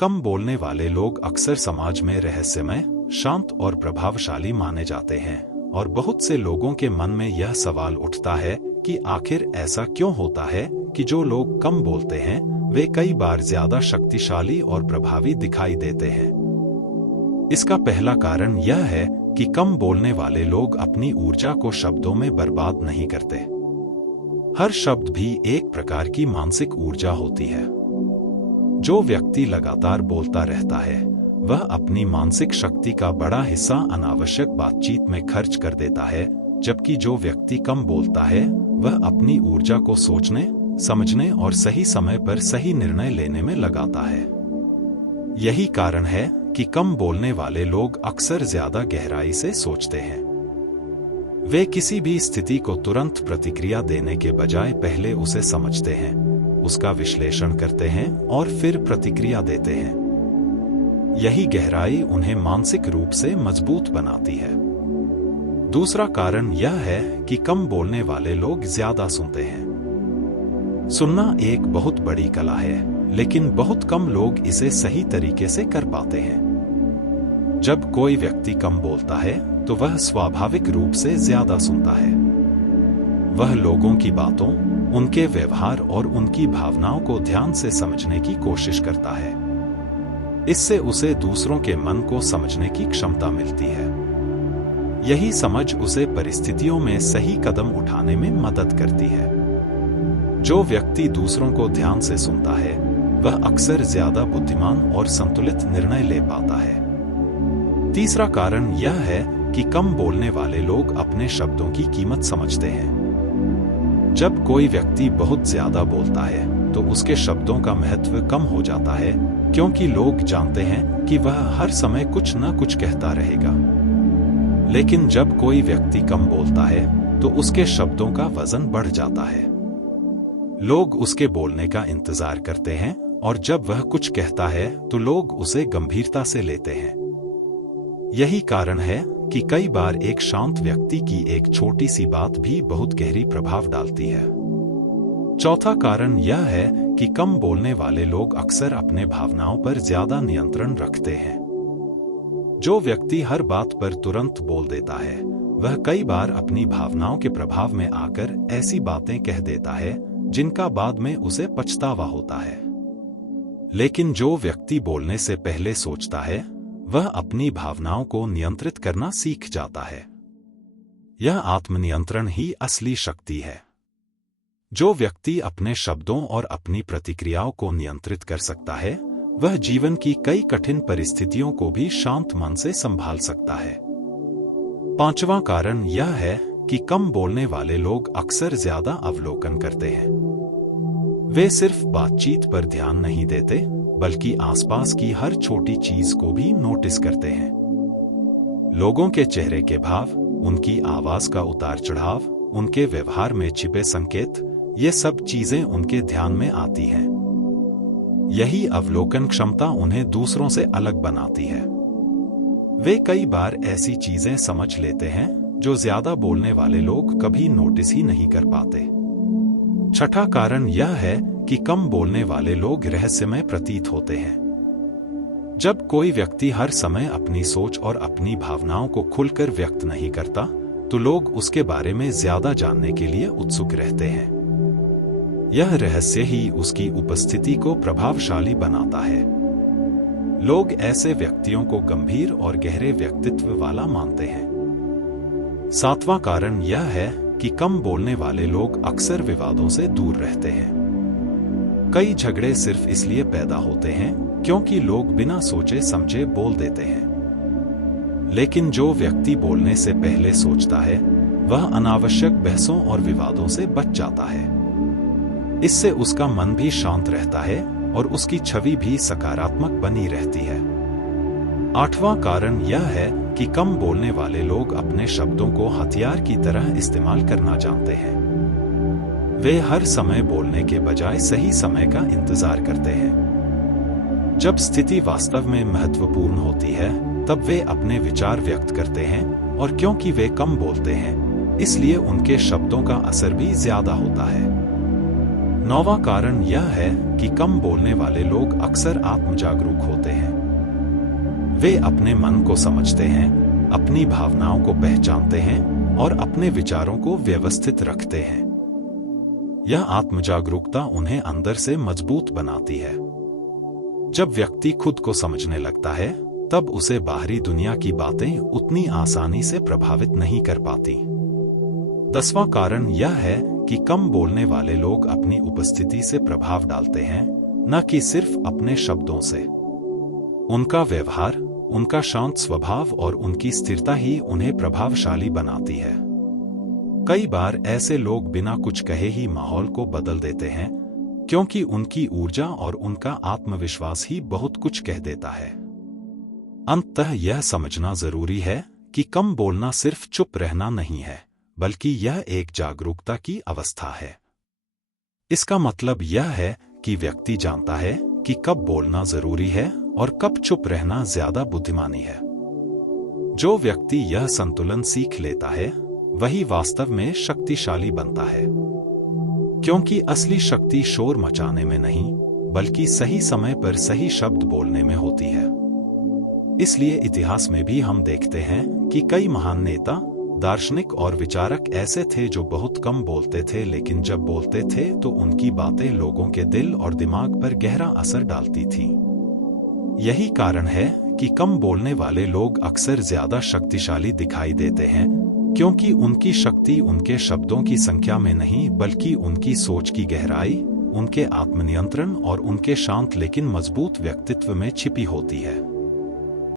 कम बोलने वाले लोग अक्सर समाज में रहस्यमय, शांत और प्रभावशाली माने जाते हैं और बहुत से लोगों के मन में यह सवाल उठता है कि आखिर ऐसा क्यों होता है कि जो लोग कम बोलते हैं वे कई बार ज्यादा शक्तिशाली और प्रभावी दिखाई देते हैं। इसका पहला कारण यह है कि कम बोलने वाले लोग अपनी ऊर्जा को शब्दों में बर्बाद नहीं करते। हर शब्द भी एक प्रकार की मानसिक ऊर्जा होती है। जो व्यक्ति लगातार बोलता रहता है वह अपनी मानसिक शक्ति का बड़ा हिस्सा अनावश्यक बातचीत में खर्च कर देता है, जबकि जो व्यक्ति कम बोलता है वह अपनी ऊर्जा को सोचने, समझने और सही समय पर सही निर्णय लेने में लगाता है। यही कारण है कि कम बोलने वाले लोग अक्सर ज्यादा गहराई से सोचते हैं। वे किसी भी स्थिति को तुरंत प्रतिक्रिया देने के बजाय पहले उसे समझते हैं, उसका विश्लेषण करते हैं और फिर प्रतिक्रिया देते हैं। यही गहराई उन्हें मानसिक रूप से मजबूत बनाती है। दूसरा कारण यह है कि कम बोलने वाले लोग ज्यादा सुनते हैं। सुनना एक बहुत बड़ी कला है, लेकिन बहुत कम लोग इसे सही तरीके से कर पाते हैं। जब कोई व्यक्ति कम बोलता है तो वह स्वाभाविक रूप से ज्यादा सुनता है। वह लोगों की बातों, उनके व्यवहार और उनकी भावनाओं को ध्यान से समझने की कोशिश करता है। इससे उसे दूसरों के मन को समझने की क्षमता मिलती है। यही समझ उसे परिस्थितियों में सही कदम उठाने में मदद करती है। जो व्यक्ति दूसरों को ध्यान से सुनता है वह अक्सर ज्यादा बुद्धिमान और संतुलित निर्णय ले पाता है। तीसरा कारण यह है कि कम बोलने वाले लोग अपने शब्दों की कीमत समझते हैं। जब कोई व्यक्ति बहुत ज्यादा बोलता है तो उसके शब्दों का महत्व कम हो जाता है, क्योंकि लोग जानते हैं कि वह हर समय कुछ न कुछ कहता रहेगा। लेकिन जब कोई व्यक्ति कम बोलता है तो उसके शब्दों का वजन बढ़ जाता है। लोग उसके बोलने का इंतजार करते हैं और जब वह कुछ कहता है तो लोग उसे गंभीरता से लेते हैं। यही कारण है कि कई बार एक शांत व्यक्ति की एक छोटी सी बात भी बहुत गहरी प्रभाव डालती है। चौथा कारण यह है कि कम बोलने वाले लोग अक्सर अपने भावनाओं पर ज्यादा नियंत्रण रखते हैं। जो व्यक्ति हर बात पर तुरंत बोल देता है वह कई बार अपनी भावनाओं के प्रभाव में आकर ऐसी बातें कह देता है जिनका बाद में उसे पछतावा होता है। लेकिन जो व्यक्ति बोलने से पहले सोचता है वह अपनी भावनाओं को नियंत्रित करना सीख जाता है। यह आत्मनियंत्रण ही असली शक्ति है। जो व्यक्ति अपने शब्दों और अपनी प्रतिक्रियाओं को नियंत्रित कर सकता है वह जीवन की कई कठिन परिस्थितियों को भी शांत मन से संभाल सकता है। पांचवां कारण यह है कि कम बोलने वाले लोग अक्सर ज्यादा अवलोकन करते हैं। वे सिर्फ बातचीत पर ध्यान नहीं देते बल्कि आसपास की हर छोटी चीज को भी नोटिस करते हैं। लोगों के चेहरे के भाव, उनकी आवाज का उतार चढ़ाव, उनके व्यवहार में छिपे संकेत, ये सब चीजें उनके ध्यान में आती हैं। यही अवलोकन क्षमता उन्हें दूसरों से अलग बनाती है। वे कई बार ऐसी चीजें समझ लेते हैं जो ज्यादा बोलने वाले लोग कभी नोटिस ही नहीं कर पाते। छठा कारण यह है कि कम बोलने वाले लोग रहस्यमय प्रतीत होते हैं। जब कोई व्यक्ति हर समय अपनी सोच और अपनी भावनाओं को खुलकर व्यक्त नहीं करता तो लोग उसके बारे में ज्यादा जानने के लिए उत्सुक रहते हैं। यह रहस्य ही उसकी उपस्थिति को प्रभावशाली बनाता है। लोग ऐसे व्यक्तियों को गंभीर और गहरे व्यक्तित्व वाला मानते हैं। सातवां कारण यह है कि कम बोलने वाले लोग अक्सर विवादों से दूर रहते हैं। कई झगड़े सिर्फ इसलिए पैदा होते हैं क्योंकि लोग बिना सोचे समझे बोल देते हैं। लेकिन जो व्यक्ति बोलने से पहले सोचता है वह अनावश्यक बहसों और विवादों से बच जाता है। इससे उसका मन भी शांत रहता है और उसकी छवि भी सकारात्मक बनी रहती है। आठवां कारण यह है कि कम बोलने वाले लोग अपने शब्दों को हथियार की तरह इस्तेमाल करना जानते हैं। वे हर समय बोलने के बजाय सही समय का इंतजार करते हैं। जब स्थिति वास्तव में महत्वपूर्ण होती है तब वे अपने विचार व्यक्त करते हैं और क्योंकि वे कम बोलते हैं इसलिए उनके शब्दों का असर भी ज्यादा होता है। नौवां कारण यह है कि कम बोलने वाले लोग अक्सर आत्मजागरूक होते हैं। वे अपने मन को समझते हैं, अपनी भावनाओं को पहचानते हैं और अपने विचारों को व्यवस्थित रखते हैं। यह आत्मजागरूकता उन्हें अंदर से मजबूत बनाती है। जब व्यक्ति खुद को समझने लगता है, तब उसे बाहरी दुनिया की बातें उतनी आसानी से प्रभावित नहीं कर पाती। 10वां कारण यह है कि कम बोलने वाले लोग अपनी उपस्थिति से प्रभाव डालते हैं, न कि सिर्फ अपने शब्दों से। उनका व्यवहार, उनका शांत स्वभाव और उनकी स्थिरता ही उन्हें प्रभावशाली बनाती है। कई बार ऐसे लोग बिना कुछ कहे ही माहौल को बदल देते हैं, क्योंकि उनकी ऊर्जा और उनका आत्मविश्वास ही बहुत कुछ कह देता है। अंततः यह समझना जरूरी है कि कम बोलना सिर्फ चुप रहना नहीं है, बल्कि यह एक जागरूकता की अवस्था है। इसका मतलब यह है कि व्यक्ति जानता है कि कब बोलना जरूरी है और कब चुप रहना ज्यादा बुद्धिमानी है। जो व्यक्ति यह संतुलन सीख लेता है, वही वास्तव में शक्तिशाली बनता है, क्योंकि असली शक्ति शोर मचाने में नहीं, बल्कि सही समय पर सही शब्द बोलने में होती है। इसलिए इतिहास में भी हम देखते हैं कि कई महान नेता, दार्शनिक और विचारक ऐसे थे जो बहुत कम बोलते थे, लेकिन जब बोलते थे तो उनकी बातें लोगों के दिल और दिमाग पर गहरा असर डालती थी। यही कारण है कि कम बोलने वाले लोग अक्सर ज्यादा शक्तिशाली दिखाई देते हैं, क्योंकि उनकी शक्ति उनके शब्दों की संख्या में नहीं, बल्कि उनकी सोच की गहराई, उनके आत्मनियंत्रण और उनके शांत लेकिन मजबूत व्यक्तित्व में छिपी होती है।